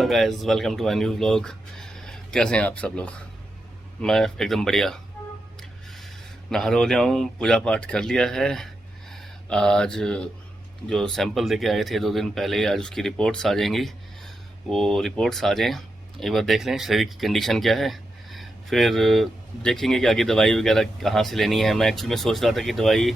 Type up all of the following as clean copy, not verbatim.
Hello guys, welcome to my new vlog. कैसे हैं आप सब लोग? मैं एकदम बढ़िया। नहा धो लिया हूँ, पूजा पाठ कर लिया है। आज जो सैंपल देके आए थे 2 दिन पहले, आज उसकी रिपोर्ट्स आ जाएंगी। वो रिपोर्ट्स आ जाएं, एक बार देख लें शरीर की कंडीशन क्या है, फिर देखेंगे कि आगे दवाई वगैरह कहाँ से लेनी है। मैं एक्चुअली में सोच रहा था कि दवाई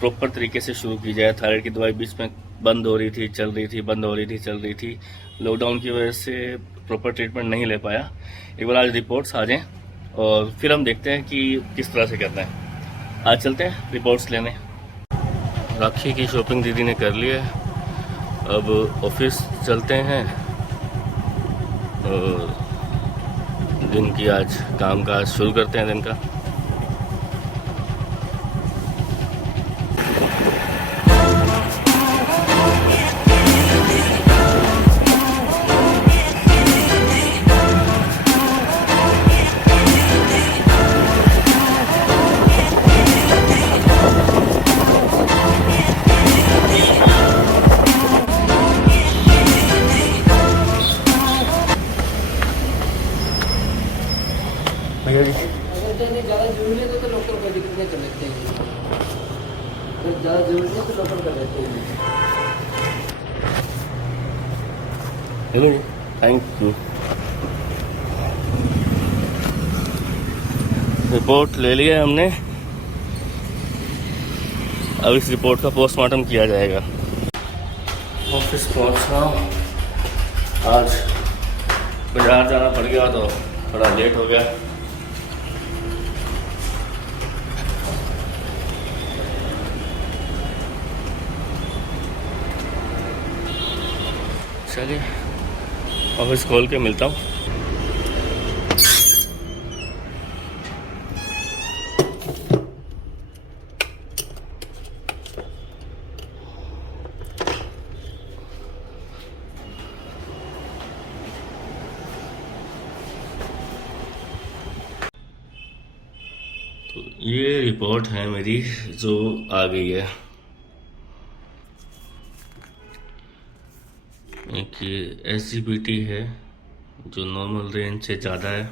प्रॉपर तरीके से शुरू की जाए। थायराइड की दवाई बीच में बंद हो रही थी, चल रही थी, बंद हो रही थी, चल रही थी। लॉकडाउन की वजह से प्रॉपर ट्रीटमेंट नहीं ले पाया। एक बार आज रिपोर्ट्स आ जाएं और फिर हम देखते हैं कि किस तरह से करना है। आज चलते हैं रिपोर्ट्स लेने। राखी की शॉपिंग दीदी ने कर ली है, अब ऑफिस चलते हैं और दिन की आज काम काज शुरू करते हैं दिन का। भैया जी, अगर ज़्यादा जरूरी है तो लोकल कोई दिक्कत नहीं कर लेते हैं। अगर ज़्यादा जरूरी है तो लोकल कर लेते हैं। Hello, thank you. रिपोर्ट ले लिया हमने, अब इस रिपोर्ट का पोस्टमार्टम किया जाएगा। ऑफिस पहुंच रहा हूँ। आज बाजार जाना पड़ गया तो थोड़ा लेट हो गया। चलिए ऑफिस खोल के मिलता हूँ। तो ये रिपोर्ट है मेरी जो आ गई है। एक ये SGPT है जो नॉर्मल रेंज से ज़्यादा है।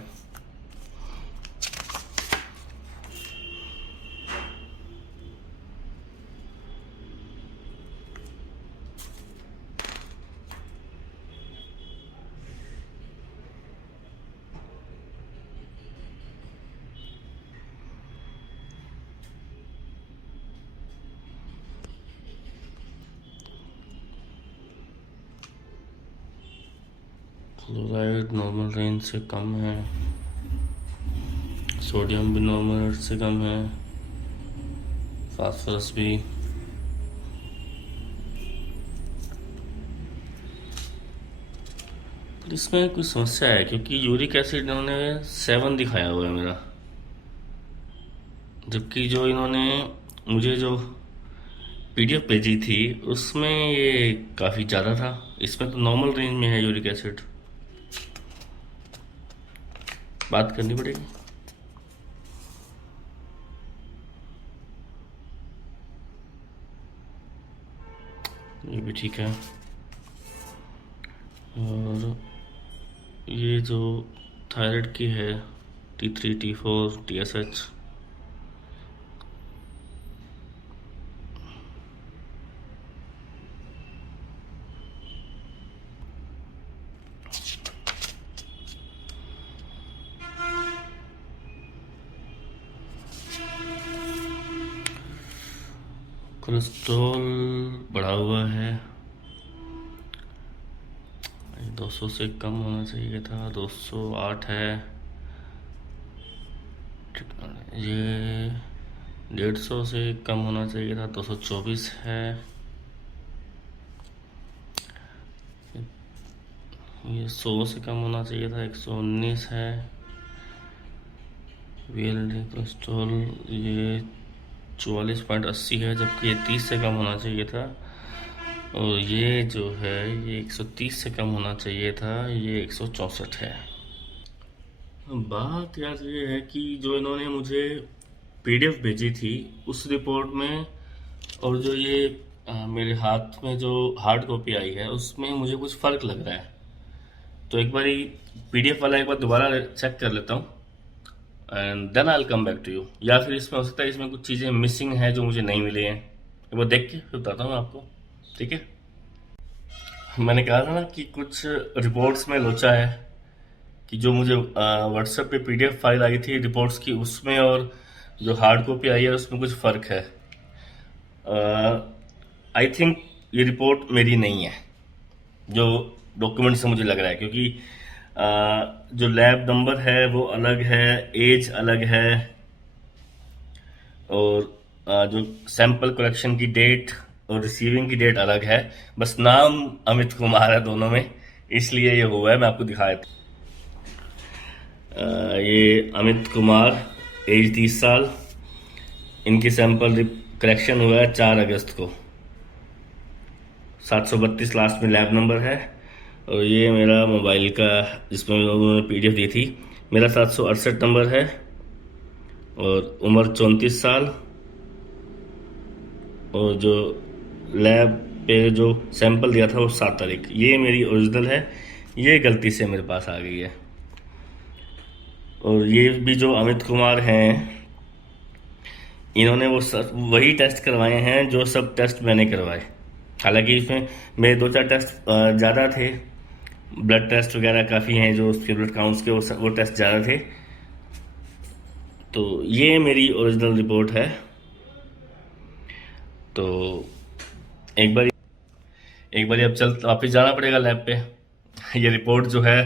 क्लोराइड नॉर्मल रेंज से कम है, सोडियम भी नॉर्मल से कम है, फास्फोरस भी। पर इसमें कुछ समस्या है क्योंकि यूरिक एसिड इन्होंने 7 दिखाया हुआ है मेरा, जबकि जो इन्होंने मुझे जो PDF भेजी थी उसमें ये काफ़ी ज़्यादा था। इसमें तो नॉर्मल रेंज में है यूरिक एसिड। बात करनी पड़ेगी। ये भी ठीक है। और ये जो थायराइड की है T3 T4 TSH, कोलेस्ट्रॉल बढ़ा हुआ है, 200 से कम होना चाहिए था, 208 है। ये 150 से कम होना चाहिए था, 224 है। ये 100 से कम होना चाहिए था, 119 है। VLD कोलेस्ट्रॉल ये 44.80 है, जबकि ये 30 से कम होना चाहिए था। और ये जो है ये 130 से कम होना चाहिए था, ये 164 है। बात यार ये है कि जो इन्होंने मुझे PDF भेजी थी उस रिपोर्ट में और जो ये मेरे हाथ में जो हार्ड कॉपी आई है उसमें मुझे कुछ फ़र्क लग रहा है। तो एक बार PDF वाला एक बार दोबारा चेक कर लेता हूँ and then I will come back to you. या फिर इसमें हो सकता है इसमें कुछ चीज़ें मिसिंग हैं जो मुझे नहीं मिली हैं, एक बार देख के फिर बताता हूँ आपको, ठीक है। मैंने कहा था ना कि कुछ रिपोर्ट्स में लोचा है कि जो मुझे व्हाट्सएप पे PDF फाइल आई थी रिपोर्ट्स की, उसमें और जो हार्ड कॉपी आई है उसमें कुछ फ़र्क है। आई थिंक ये रिपोर्ट मेरी नहीं है जो डॉक्यूमेंट से मुझे लग रहा है, क्योंकि जो लैब नंबर है वो अलग है, एज अलग है, और जो सैंपल कलेक्शन की डेट और रिसीविंग की डेट अलग है। बस नाम अमित कुमार है दोनों में, इसलिए ये हुआ है। मैं आपको दिखाया था ये अमित कुमार, एज 30 साल, इनकी सैंपल कलेक्शन हुआ है 4 अगस्त को, 732 लास्ट में लैब नंबर है। और ये मेरा मोबाइल का जिसमें उन्होंने PDF दी थी, मेरा 768 नंबर है और उम्र 34 साल। और जो लैब पे जो सैंपल दिया था वो 7 तारीख, ये मेरी ओरिजिनल है, ये गलती से मेरे पास आ गई है। और ये भी जो अमित कुमार हैं, इन्होंने वो सब वही टेस्ट करवाए हैं जो सब टेस्ट मैंने करवाए। हालांकि इसमें मेरे 2-4 टेस्ट ज़्यादा थे, ब्लड टेस्ट वगैरह काफ़ी हैं जो उसके ब्लड काउंट्स के वो टेस्ट ज़्यादा थे। तो ये मेरी ओरिजिनल रिपोर्ट है। तो एक बार अब वापस जाना पड़ेगा लैब पे। ये रिपोर्ट जो है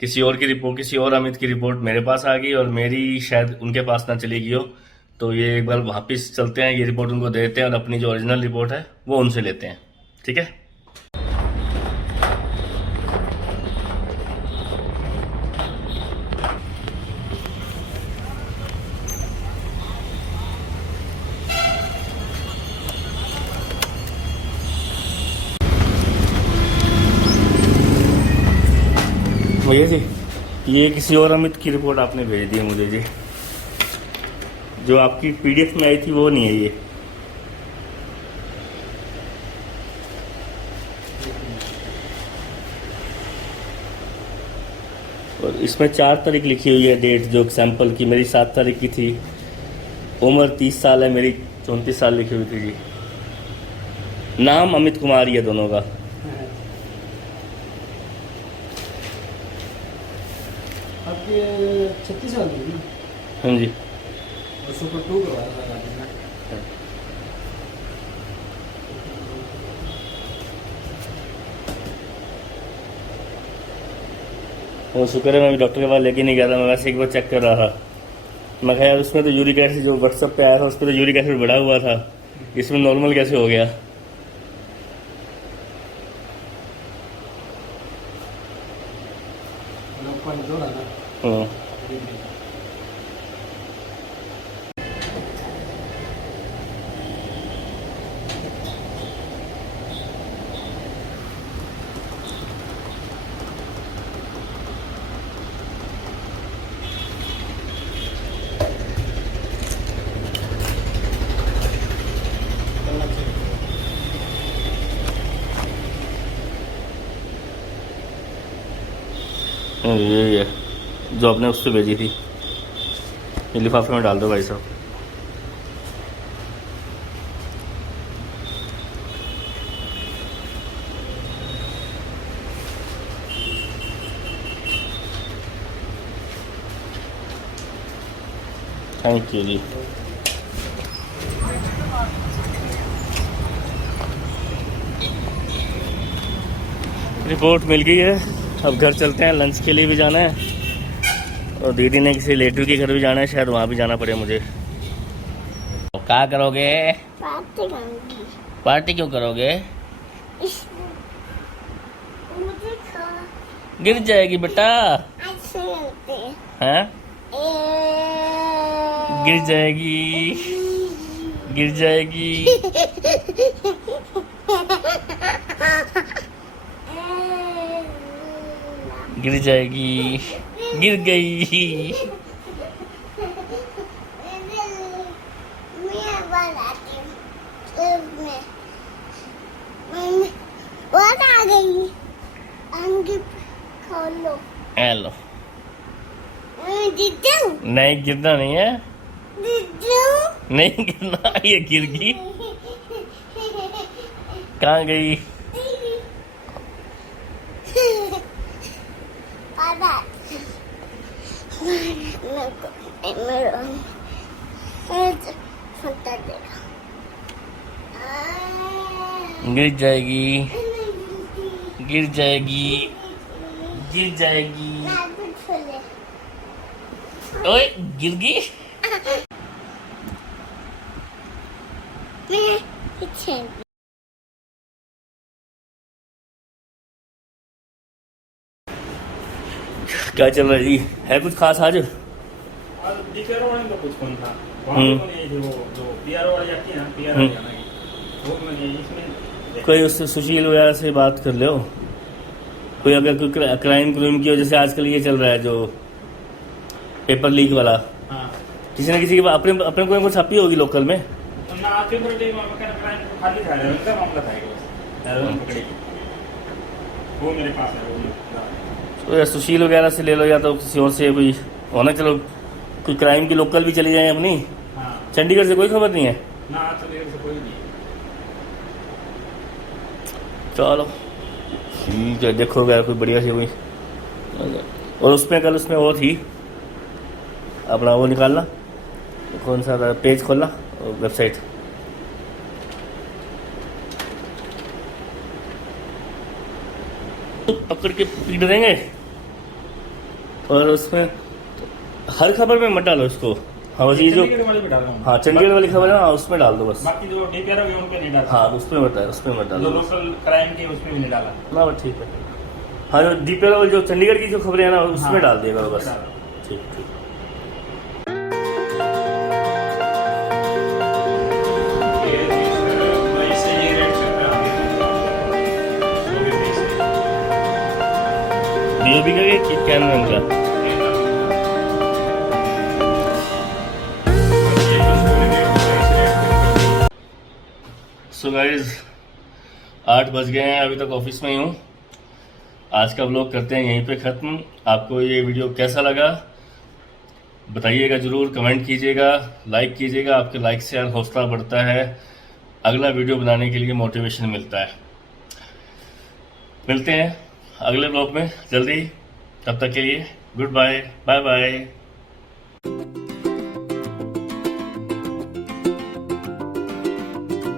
किसी और की रिपोर्ट, किसी और अमित की रिपोर्ट मेरे पास आ गई और मेरी शायद उनके पास ना चली गई हो। तो ये एक बार वापस चलते हैं, ये रिपोर्ट उनको देते हैं और अपनी जो ओरिजिनल रिपोर्ट है वो उनसे लेते हैं, ठीक है। भैया जी, ये किसी और अमित की रिपोर्ट आपने भेज दी है मुझे जी, जो आपकी PDF में आई थी वो नहीं है ये। और इसमें 4 तारीख लिखी हुई है डेट, जो सैंपल की मेरी 7 तारीख की थी। उम्र 30 साल है मेरी, 34 साल लिखी हुई थी जी। नाम अमित कुमार ही है दोनों का। आपके 36 साल की ना? हाँ जी। और सुपर 2 करवाया था आपने? वो शुक्र है मैं भी डॉक्टर के पास लेके नहीं गया था, मैं वैसे एक बार चेक कर रहा था। मैं कहा यार उसमें तो यूरिक एसिड जो व्हाट्सएप पे आया था उस पर तो यूरिक एसिड बढ़ा हुआ था, इसमें नॉर्मल कैसे हो गया। हाँ। ये जो आपने उससे भेजी थी, ये लिफाफे में डाल दो भाई साहब। Thank you ji. रिपोर्ट मिल गई है, अब घर चलते हैं, लंच के लिए भी जाना है और दीदी ने किसी रिलेटिव के घर भी जाना है, शायद वहाँ भी जाना पड़े मुझे। क्या करोगे? पार्टी करूंगी। पार्टी क्यों करोगे? मुझे गिर जाएगी बेटा। ऐसे होते हैं? गिर जाएगी, गिर जाएगी। गिर जाएगी, गिर गई। मैं बनाती हूँ। बहुत आ गई। अंगी हेलो दीदू नहीं गिरना नहीं है, दीदू नहीं गिरना, ये गिर गई। कहाँ गई? पापा मेरे फंटा देगा गिर जाएगी, गिर जाएगी, गिर जाएगी। ओए गिर गई। पीछे क्या चल रहा है जी? है कुछ खास आज? आज डीपीआर वाले का कुछ कौन था वहाँ पे कौन है वो जो पीआर वाली आती है ना पीआर वाली आना की वो मैंने इसमें कोई उससे सुशील वगैरह से बात कर लो, कोई अगर कोई क्राइम की वजह से आजकल ये चल रहा है जो पेपर लीक वाला, हाँ किसी न किसी के अपने अपने कोई छापी होगी लोकल में। तो ना आते बड़े क्राइम खाली था उनका मामला था एक पकड़ेगी वो मेरे पास है वो तो या सुशील वगैरह से ले लो या तो किसी और से कोई होना। चलो कोई क्राइम की लोकल भी चली जाए अपनी। हाँ चंडीगढ़ से कोई खबर नहीं है? ना तो मेरे से कोई नहीं है। चलो ठीक है, देखो वगैरह कोई बढ़िया सी हुई। और उसमें कल उसमें वो थी अपना वो निकालना, कौन सा था पेज खोलना वेबसाइट, पकड़ के पीट देंगे। और उसमें हर खबर में मत डालो इसको। हाँ बस ये जो चंडीगढ़ वाले पे डाल रहा हूँ हाँ चंडीगढ़ वाली खबर है ना उसमें डाल दो बस। बाकी जो डीपीआर है उनके नहीं डाला हाँ उसमें मत है, उसमें मत जो डालो लोकल क्राइम के उसमें भी नहीं डाला ना बस ठीक है। हाँ जो डीपीएल वाली जो चंडीगढ़ की जो खबरें हैं ना उसमें हाँ, डाल दिएगा बस। उसमें डालो। ठीक ठीक। DOB का क्या नाम है इनका? सो गाइज 8 बज गए हैं, अभी तक ऑफिस में ही हूँ। आज का व्लॉग करते हैं यहीं पे ख़त्म। आपको ये वीडियो कैसा लगा बताइएगा ज़रूर, कमेंट कीजिएगा, लाइक कीजिएगा। आपके लाइक से यार हौसला बढ़ता है, अगला वीडियो बनाने के लिए मोटिवेशन मिलता है। मिलते हैं अगले व्लॉग में जल्दी, तब तक के लिए गुड बाय, बाय बाय।